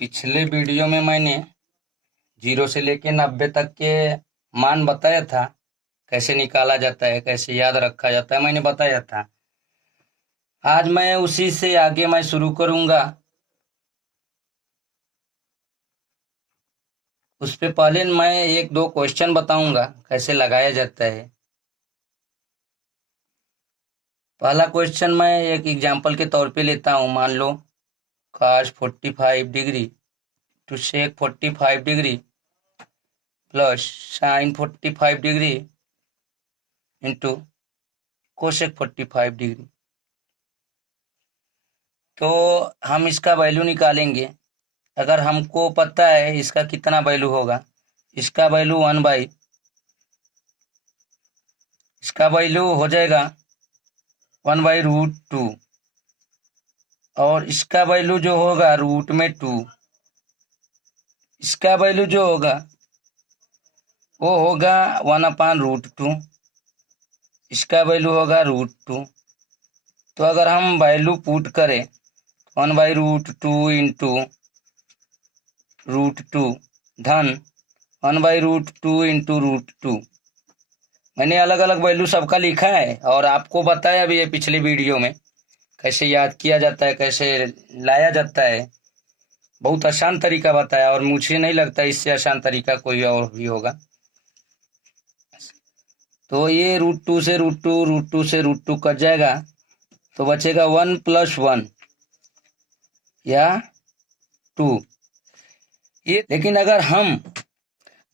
पिछले वीडियो में मैंने 0 से लेके 90 तक के मान बताया था। कैसे निकाला जाता है, कैसे याद रखा जाता है, मैंने बताया था। आज मैं उसी से आगे मैं शुरू करूंगा। उस पे पहले मैं एक दो क्वेश्चन बताऊंगा कैसे लगाया जाता है। पहला क्वेश्चन मैं एक एग्जांपल के तौर पे लेता हूं। मान लो cos 45 degree to sec 45 degree plus sin 45 degree into cosec 45 degree. तो हम इसका वैल्यू निकालेंगे। अगर हमको पता है इसका कितना वैल्यू होगा, इसका वैल्यू इसका वैल्यू हो जाएगा 1/√2 और इसका वैल्यू जो होगा √2। इसका वैल्यू जो होगा वो होगा 1/√2। इसका वैल्यू होगा √2। तो अगर हम वैल्यू पुट करें 1/√2 इंटू √2 धन 1/√2 इंटू √2। मैंने अलग अलग वैल्यू सबका लिखा है और आपको बताया भी है पिछले वीडियो में कैसे याद किया जाता है, कैसे लाया जाता है। बहुत आसान तरीका बताया और मुझे नहीं लगता इससे आसान तरीका कोई और भी होगा। तो ये √2 से √2, √2 से √2 कट जाएगा तो बचेगा 1 + 1 या 2। ये लेकिन अगर हम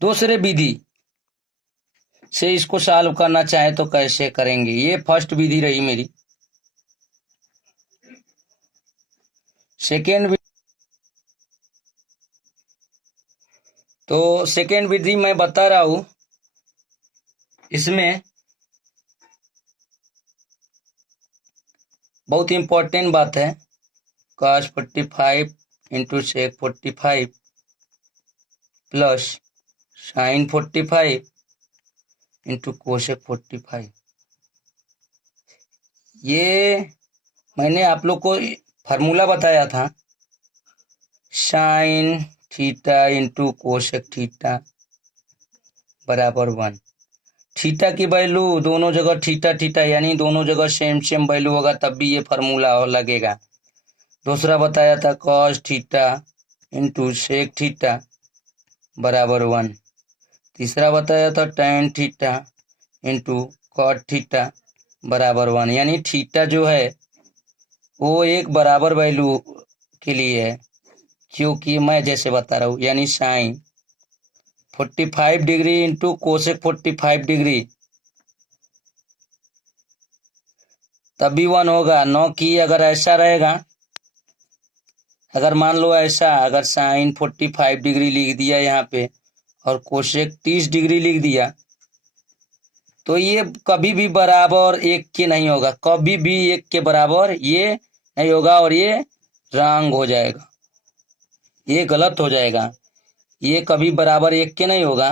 दूसरे विधि से इसको सॉल्व करना चाहे तो कैसे करेंगे। ये फर्स्ट विधि रही मेरी। सेकेंड विधि मैं बता रहा हूं। इसमें बहुत इंपॉर्टेंट बात है। cos 45 into sec 45 plus sin 45 into cosec 45। ये मैंने आप लोग को फार्मूला बताया था। sin theta into cosec theta बराबर 1। थीटा की वैल्यू दोनों जगह थीटा थीटा यानी दोनों जगह सेम सेम वैल्यू होगा तब भी ये फार्मूला लगेगा। दूसरा बताया था cos theta into sec theta बराबर 1। तीसरा बताया था tan theta into cot theta बराबर 1। यानी थीटा जो है वो एक बराबर वैल्यू के लिए है, क्योंकि मैं जैसे बता रहा हूँ यानी sin 45 degree into cosec 45 degree तभी 1 होगा। न कि अगर ऐसा रहेगा, अगर मान लो ऐसा, अगर sin 45 डिग्री लिख दिया यहाँ पे और cosec 30 डिग्री लिख दिया तो ये कभी भी बराबर एक के नहीं होगा। कभी भी एक के बराबर ये नहीं होगा और ये रॉन्ग हो जाएगा, ये गलत हो जाएगा। ये कभी बराबर एक के नहीं होगा।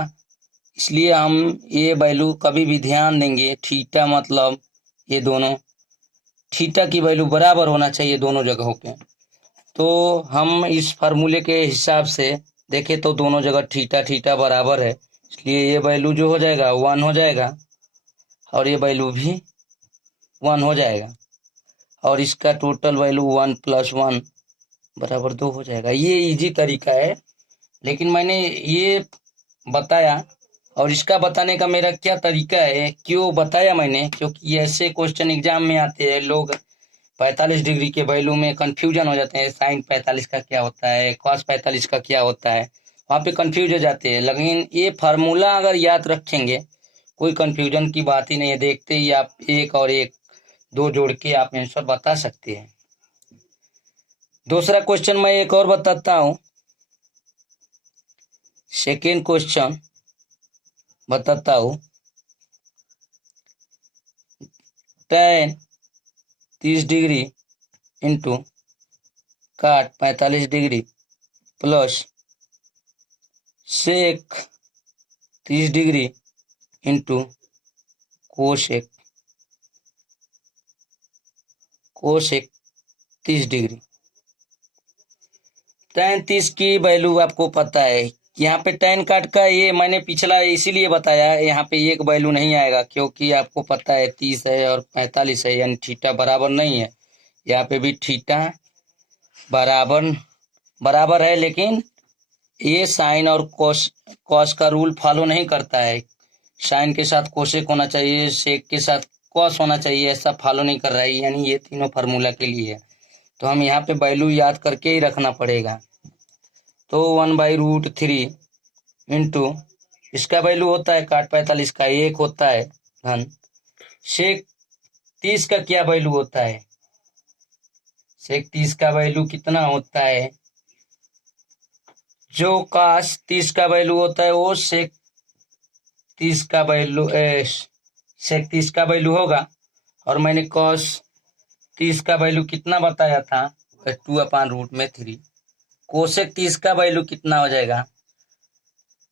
इसलिए हम ये वैल्यू कभी भी ध्यान देंगे। थीटा मतलब ये दोनों थीटा की वैल्यू बराबर होना चाहिए दोनों जगहों पे। तो हम इस फार्मूले के हिसाब से देखें तो दोनों जगह थीटा थीटा बराबर है, इसलिए ये वैल्यू जो हो जाएगा 1 हो जाएगा और ये वैल्यू भी 1 हो जाएगा और इसका टोटल वैल्यू 1 + 1 बराबर 2 हो जाएगा। ये इजी तरीका है, लेकिन मैंने ये बताया और इसका बताने का मेरा क्या तरीका है, क्यों बताया मैंने, क्योंकि ऐसे क्वेश्चन एग्जाम में आते हैं। लोग 45 डिग्री के वैल्यू में कंफ्यूजन हो जाते हैं। साइन 45 का क्या होता है, cos 45 का क्या होता है, वहां पे कंफ्यूज हो जाते हैं। लेकिन ये फार्मूला अगर याद रखेंगे कोई कंफ्यूजन की बात ही नहीं है। देखते ही आप एक और एक दो जोड़ के आप आंसर बता सकते हैं। दूसरा क्वेश्चन मैं एक और बताता हूं। सेकेंड क्वेश्चन बताता हूं। tan 30 degree into cot 45 degree plus sec 30 degree into cosec 30 degree. tan 30 की वैल्यू आपको पता है। यहाँ पे tan काट का ये मैंने पिछला इसीलिए बताया, यहाँ पे एक वैल्यू नहीं आएगा क्योंकि आपको पता है 30 है और 45 है, यानी थीटा बराबर नहीं है। यहाँ पे भी थीटा बराबर बराबर है, लेकिन ये साइन और कॉस का रूल फॉलो नहीं करता है। साइन के साथ कोसेक होना चाहिए, सेक के साथ कॉस होना चाहिए, ऐसा फॉलो नहीं कर रहा है। यानी ये तीनों फार्मूला के लिए है, तो हम यहाँ पे वैल्यू याद करके ही रखना पड़ेगा। तो 1/√3 इंटू इसका वैल्यू होता है काट 45 का 1 होता है धन सेक 30 का क्या वैल्यू होता है। सेक 30 का वैल्यू कितना होता है, जो काश 30 का वैल्यू होता है वो सेक 30 का वैल्यू सेक 30 का वैल्यू होगा। और मैंने कॉस 30 का वैल्यू कितना बताया था, 2/√3। कोसेक 30 का वैल्यू कितना हो जाएगा,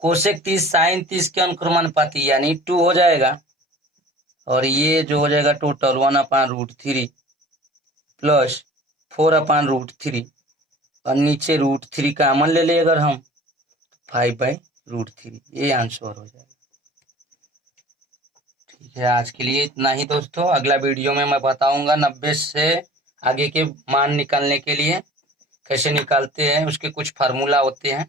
कोसेक 30 साइन 30 के अनुक्रमानुपाती यानी 2 हो जाएगा। और ये जो हो जाएगा टोटल 1/√3 प्लस 4/√3, और नीचे √3 का अमल ले ले अगर हम 5/√3, ये आंसर हो जाएगा। ठीक है, आज के लिए इतना ही दोस्तों। अगला वीडियो में मैं बताऊंगा 90 से आगे के मान निकालने के लिए कैसे निकालते हैं, उसके कुछ फार्मूला होते हैं।